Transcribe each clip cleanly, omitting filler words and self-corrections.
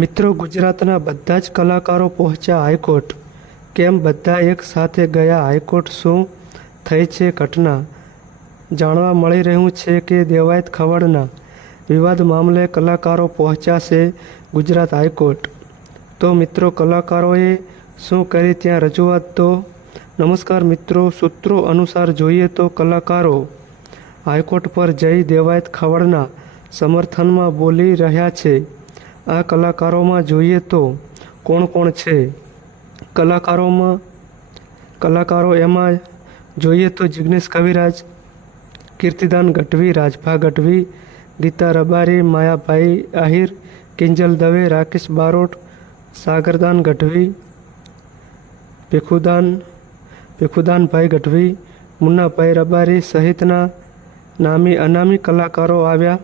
મિત્રો, ગુજરાતના બધા જ કલાકારો પહોંચ્યા હાઈકોર્ટ. કેમ બધા એક સાથે ગયા હાઈકોર્ટ? શું થઈ છે ઘટના? જાણવા મળી રહ્યું છે કે દેવાયત ખવડના વિવાદ મામલે કલાકારો પહોંચ્યા છે ગુજરાત હાઈકોર્ટ. તો મિત્રો, કલાકારોએ શું કરી ત્યાં રજૂઆત? તો નમસ્કાર મિત્રો, સૂત્રો અનુસાર જોઈએ તો કલાકારો હાઈકોર્ટ પર જઈ દેવાયત ખવડના સમર્થનમાં બોલી રહ્યા છે. આ કલાકારોમાં જોઈએ તો કોણ કોણ છે? કલાકારો એમાં જોઈએ તો જિગ્નેશ કવિરાજ, કીર્તિદાન ગઢવી, રાજભા ગઢવી, ગીતા રબારી, માયાભાઈ આહિર, કિંજલ દવે, રાકેશ બારોટ, સાગરદાન ગઢવી, ભીખુદાનભાઈ ગઢવી, મુન્નાભાઈ રબારી સહિતના નામી અનામી કલાકારો આવ્યા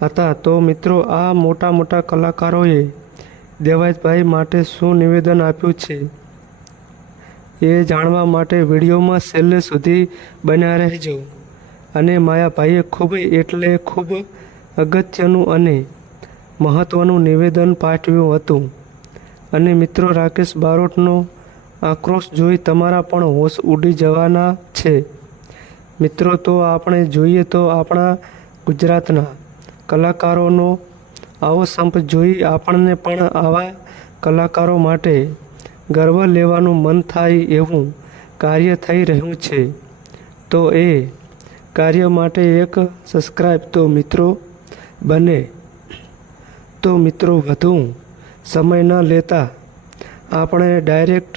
હતા. તો મિત્રો, આ મોટા કલાકારોએ દેવાયતભાઈ માટે શું નિવેદન આપ્યું છે એ જાણવા માટે વિડીયોમાં છેલ્લે સુધી બન્યા રહેજો. અને માયાભાઈએ ખૂબ અગત્યનું અને મહત્ત્વનું નિવેદન પાઠવ્યું હતું. અને મિત્રો, રાકેશ બારોટનો આક્રોશ જોઈ તમારા પણ હોશ ઉડી જવાના છે. મિત્રો, તો આપણે જોઈએ તો આપણા ગુજરાતના કલાકારોનો આવો સંપ જોઈ આપણને પણ આવા કલાકારો માટે ગર્વ લેવાનું મન થાય એવું કાર્ય થઈ રહ્યું છે. તો એ કાર્ય માટે એક સબસ્ક્રાઈબ તો મિત્રો બને. તો મિત્રો, વધુ સમય ન લેતા આપણે ડાયરેક્ટ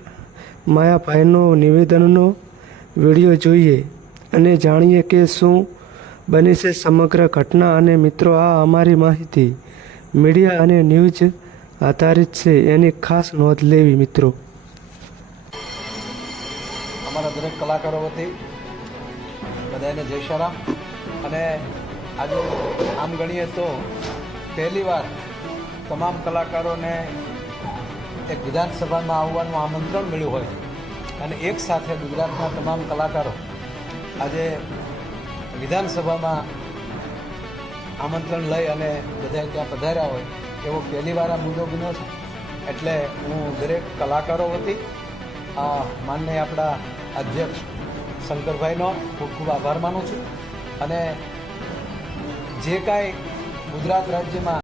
માયાભાઈનો નિવેદનનો વિડીયો જોઈએ અને જાણીએ કે શું બની છે સમગ્ર ઘટના. અને મિત્રો, આ અમારી માહિતી મીડિયા અને ન્યૂઝ આધારિત છે, એની ખાસ નોંધ લેવી. મિત્રો, અમારા દરેક કલાકારો વતી બધાને જય શ્રી રામ. અને આજે આમ ગણીએ તો પહેલીવાર તમામ કલાકારોને એક વિધાનસભામાં આવવાનું આમંત્રણ મળ્યું હોય અને એક સાથે ગુજરાતના તમામ કલાકારો આજે વિધાનસભામાં આમંત્રણ લઈ અને બધા ત્યાં પધાર્યા હોય એવો પહેલીવાર આ મુદ્દો બન્યો છે. એટલે હું દરેક કલાકારો વતી માનનીય આપણા અધ્યક્ષ શંકરભાઈનો ખૂબ ખૂબ આભાર માનું છું. અને જે કાંઈ ગુજરાત રાજ્યમાં